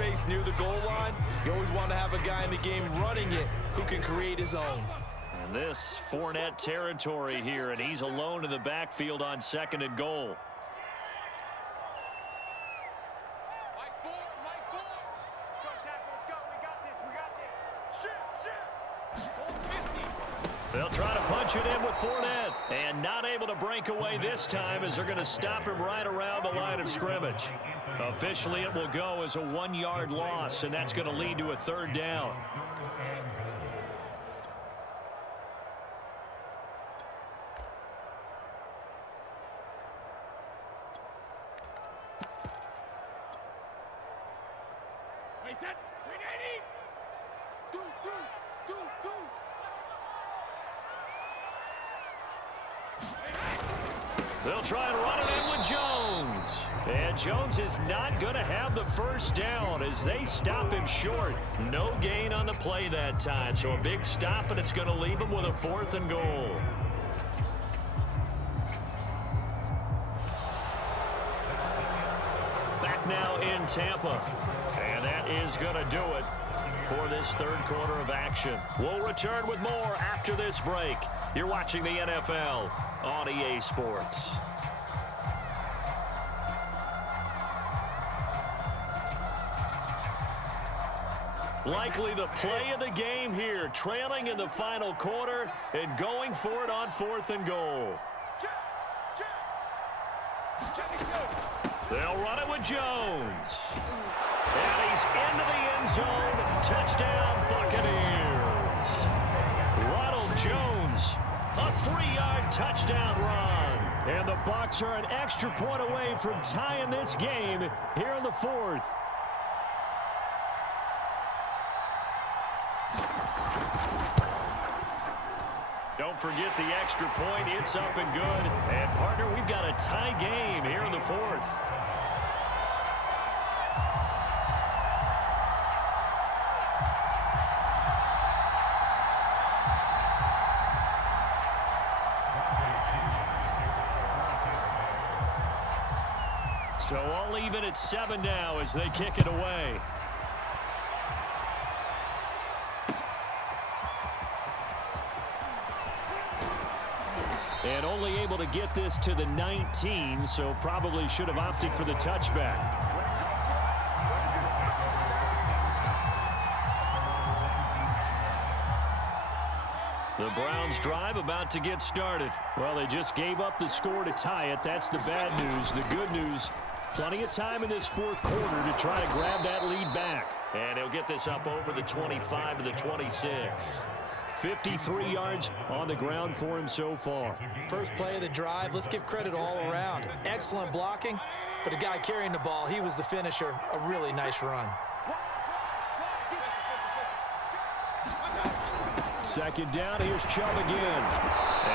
space near the goal line, you always want to have a guy in the game running it who can create his own. And this Fournette territory here, and he's alone in the backfield on 2nd and goal. They'll try to punch it in with Fournette, and not able to break away this time as they're going to stop him right around the line of scrimmage. Officially, it will go as a 1-yard loss, and that's going to lead to a 3rd down. They'll try and run it in with Jones. And Jones is not going to have the 1st down as they stop him short. No gain on the play that time. So a big stop, and it's going to leave him with a 4th and goal. Back now in Tampa. And that is going to do it for this 3rd quarter of action. We'll return with more after this break. You're watching the NFL on EA Sports. Likely the play of the game here, trailing in the final quarter and going for it on 4th and goal. They'll run it with Jones. And he's into the end zone. Touchdown, Buccaneers. Ronald Jones, a 3-yard touchdown run. And the Bucs are an extra point away from tying this game here in the 4th. Don't forget the extra point. It's up and good. And, partner, we've got a tie game here in the 4th. So all even at 7 now as they kick it away. And only able to get this to the 19, so probably should have opted for the touchback. The Browns drive about to get started. Well, they just gave up the score to tie it. That's the bad news. The good news, plenty of time in this 4th quarter to try to grab that lead back. And he'll get this up over the 25 to the 26. 53 yards on the ground for him so far. First play of the drive, let's give credit all around. Excellent blocking, but the guy carrying the ball, he was the finisher. A really nice run. 2nd down, here's Chubb again.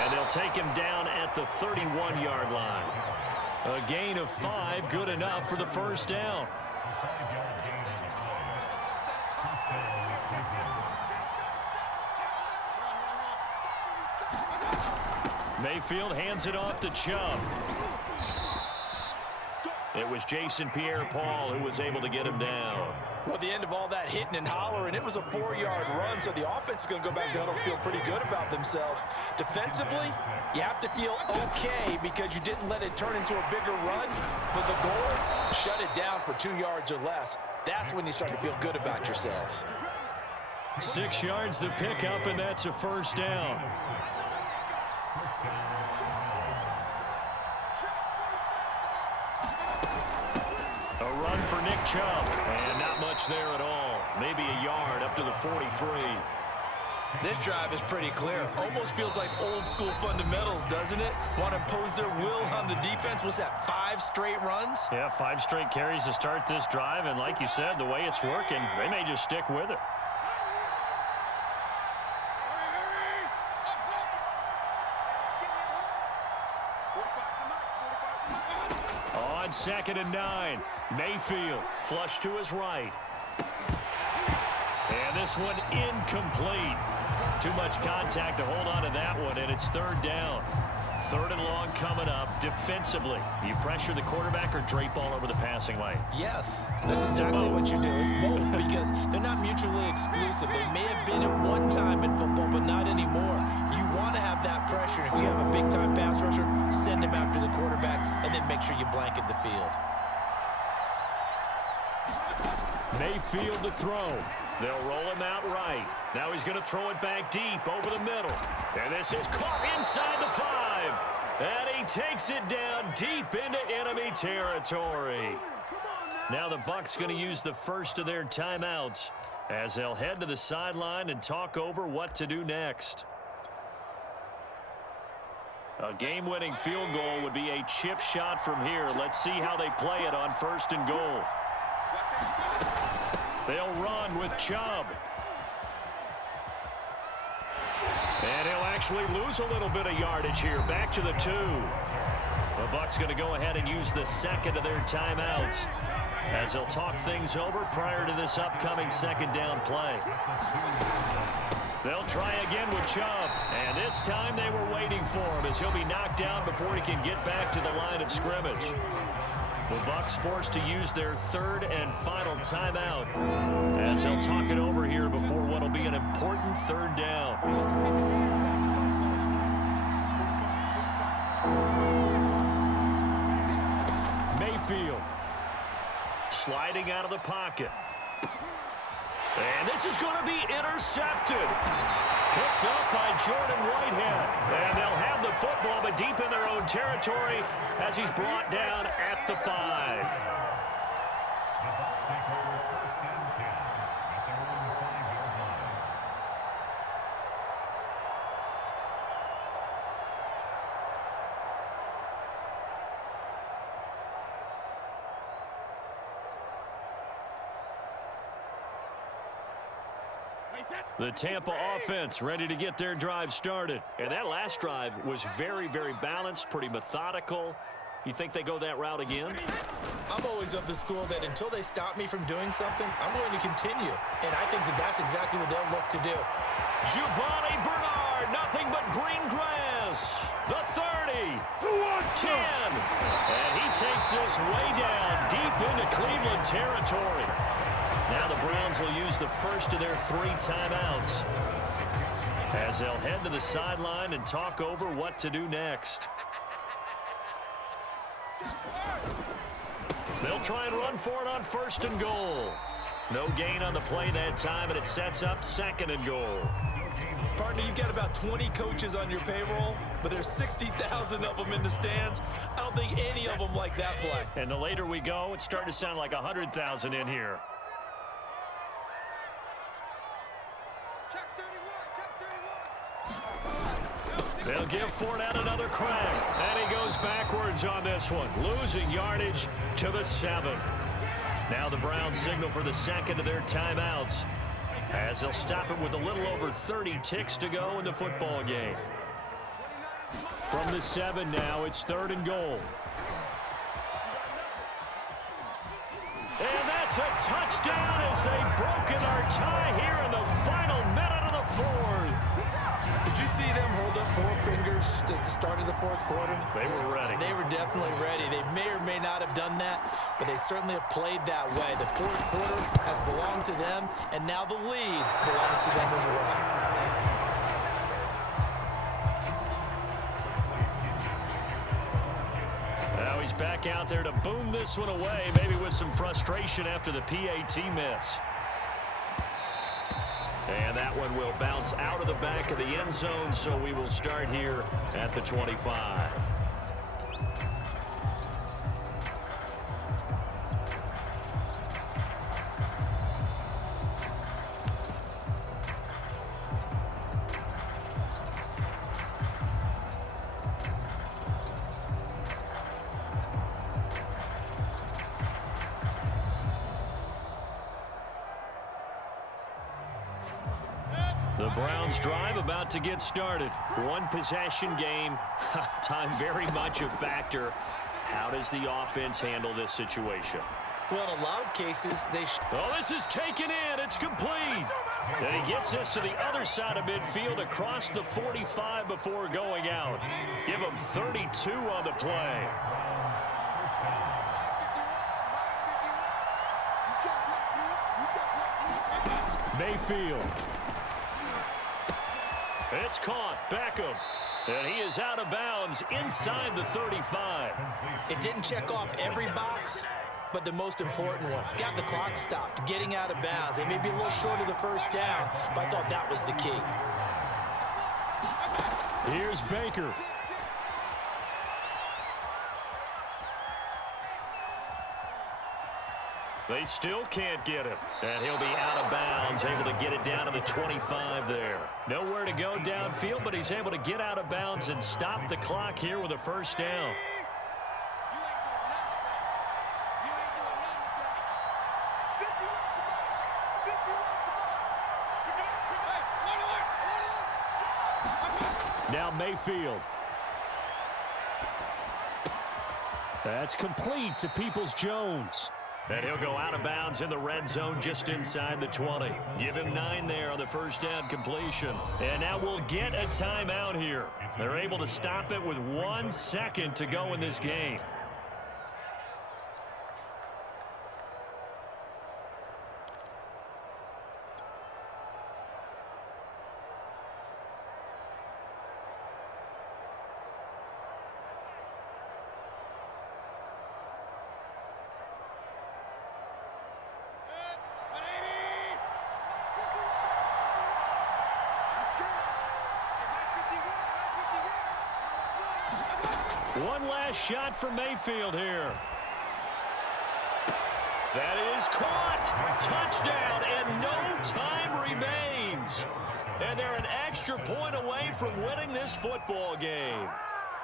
And they'll take him down at the 31-yard line. A gain of 5, good enough for the 1st down. Mayfield hands it off to Chubb. It was Jason Pierre-Paul who was able to get him down. Well, the end of all that hitting and hollering, it was a 4-yard run, so the offense is going to go back down and feel pretty good about themselves. Defensively, you have to feel okay because you didn't let it turn into a bigger run, but the goal, shut it down for 2 yards or less. That's when you start to feel good about yourselves. 6 yards the pickup, and that's a 1st down. A run for Nick Chubb, and not much there at all. Maybe a yard up to the 43. This drive is pretty clear. Almost feels like old school fundamentals, doesn't it? Want to impose their will on the defense. What's that, 5 straight runs? Yeah, 5 straight carries to start this drive, and like you said, the way it's working, they may just stick with it. On 2nd and 9, Mayfield flush to his right. And this one incomplete. Too much contact to hold on to that one, and it's 3rd down. Third and long coming up. Defensively, you pressure the quarterback or drape all over the passing lane? Yes, that's exactly what you do. It's both because they're not mutually exclusive. They may have been at one time in football, but not anymore. You want to have that pressure. If you have a big-time pass rusher, send him after the quarterback, and then make sure you blanket the field. Mayfield to throw. They'll roll him out right. Now he's going to throw it back deep over the middle. And this is caught inside the 5. And he takes it down deep into enemy territory. Now the Bucs going to use the first of their timeouts as they'll head to the sideline and talk over what to do next. A game-winning field goal would be a chip shot from here. Let's see how they play it on 1st and goal. They'll run with Chubb. And he'll actually lose a little bit of yardage here. Back to the 2. The Bucs going to go ahead and use the second of their timeouts as they'll talk things over prior to this upcoming second down play. They'll try again with Chubb. And this time they were waiting for him as he'll be knocked down before he can get back to the line of scrimmage. The Bucs forced to use their third and final timeout as they'll talk it over here before what will be an important third down. Mayfield sliding out of the pocket. And this is going to be intercepted. Picked up by Jordan Whitehead. And they'll have the football, but deep in their own territory as he's brought down at the 5. The Tampa offense ready to get their drive started. And that last drive was very, very balanced, pretty methodical. You think they go that route again? I'm always of the school that until they stop me from doing something, I'm going to continue. And I think that that's exactly what they'll look to do. Giovanni Bernard, nothing but green grass. The 30, 10. And he takes this way down deep into Cleveland territory. Now the Browns will use the first of their 3 timeouts as they'll head to the sideline and talk over what to do next. They'll try and run for it on 1st and goal. No gain on the play that time, and it sets up 2nd and goal. Partner, you've got about 20 coaches on your payroll, but there's 60,000 of them in the stands. I don't think any of them like that play. And the later we go, it's starting to sound like 100,000 in here. They'll give Fournette another crack. And he goes backwards on this one, losing yardage to the 7. Now the Browns signal for the second of their timeouts as they'll stop it with a little over 30 ticks to go in the football game. From the 7 now, it's 3rd and goal. And that's a touchdown as they've broken our tie here in the final minute of the 4th. Did you see them hold up 4 fingers at the start of the 4th quarter? They were ready. They were definitely ready. They may or may not have done that, but they certainly have played that way. The 4th quarter has belonged to them, and now the lead belongs to them as well. Now he's back out there to boom this one away, maybe with some frustration after the PAT miss. And that one will bounce out of the back of the end zone, so we will start here at the 25. The Browns drive about to get started. 1 possession game. Time very much a factor. How does the offense handle this situation? Well, in a lot of cases, Oh, this is taken in. It's complete. And he gets this to the other side of midfield across the 45 before going out. Give him 32 on the play. Mayfield. It's caught. Beckham. And he is out of bounds inside the 35. It didn't check off every box, but the most important one. Got the clock stopped, getting out of bounds. It may be a little short of the first down, but I thought that was the key. Here's Baker. They still can't get him. And he'll be out of bounds, able to get it down to the 25 there. Nowhere to go downfield, but he's able to get out of bounds and stop the clock here with a first down. Now Mayfield. That's complete to Peoples-Jones. And he'll go out of bounds in the red zone just inside the 20. Give him 9 there on the first down completion. And now we'll get a timeout here. They're able to stop it with 1 second to go in this game. One last shot for Mayfield here. That is caught. Touchdown, and no time remains. And they're an extra point away from winning this football game.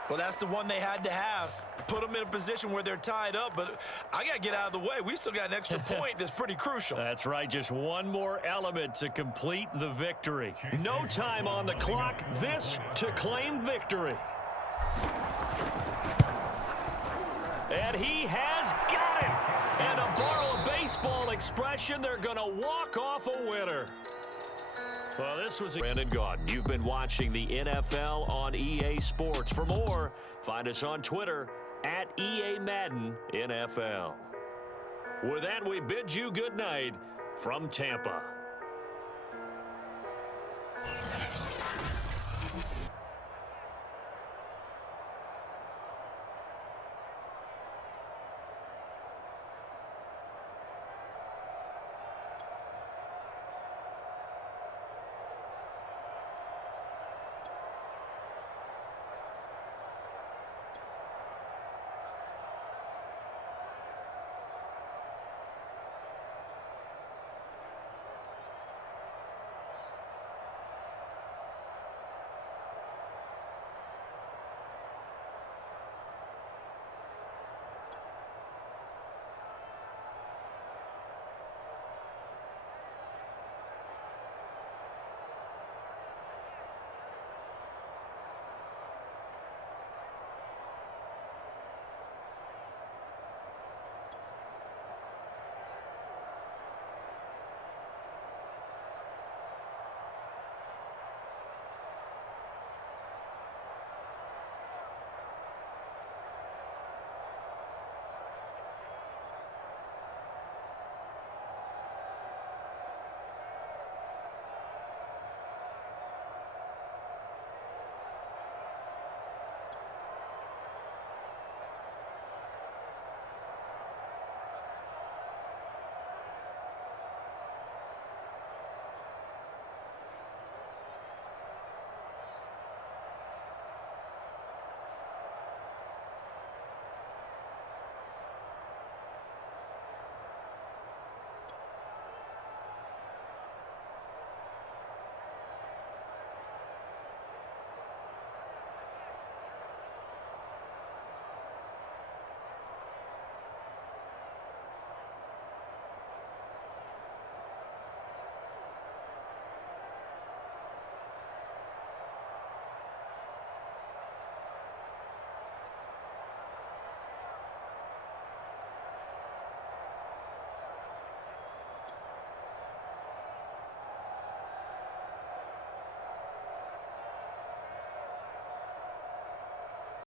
Well, that's the one they had to have. Put them in a position where they're tied up, but I got to get out of the way. We still got an extra point that's pretty crucial. That's right, just one more element to complete the victory. No time on the clock. This to claim victory. And he has got it. And to borrow a baseball expression, they're going to walk off a winner. Well, this was Brandon Gaudin. You've been watching the NFL on EA Sports. For more, find us on Twitter at EA Madden NFL. With that, we bid you good night from Tampa.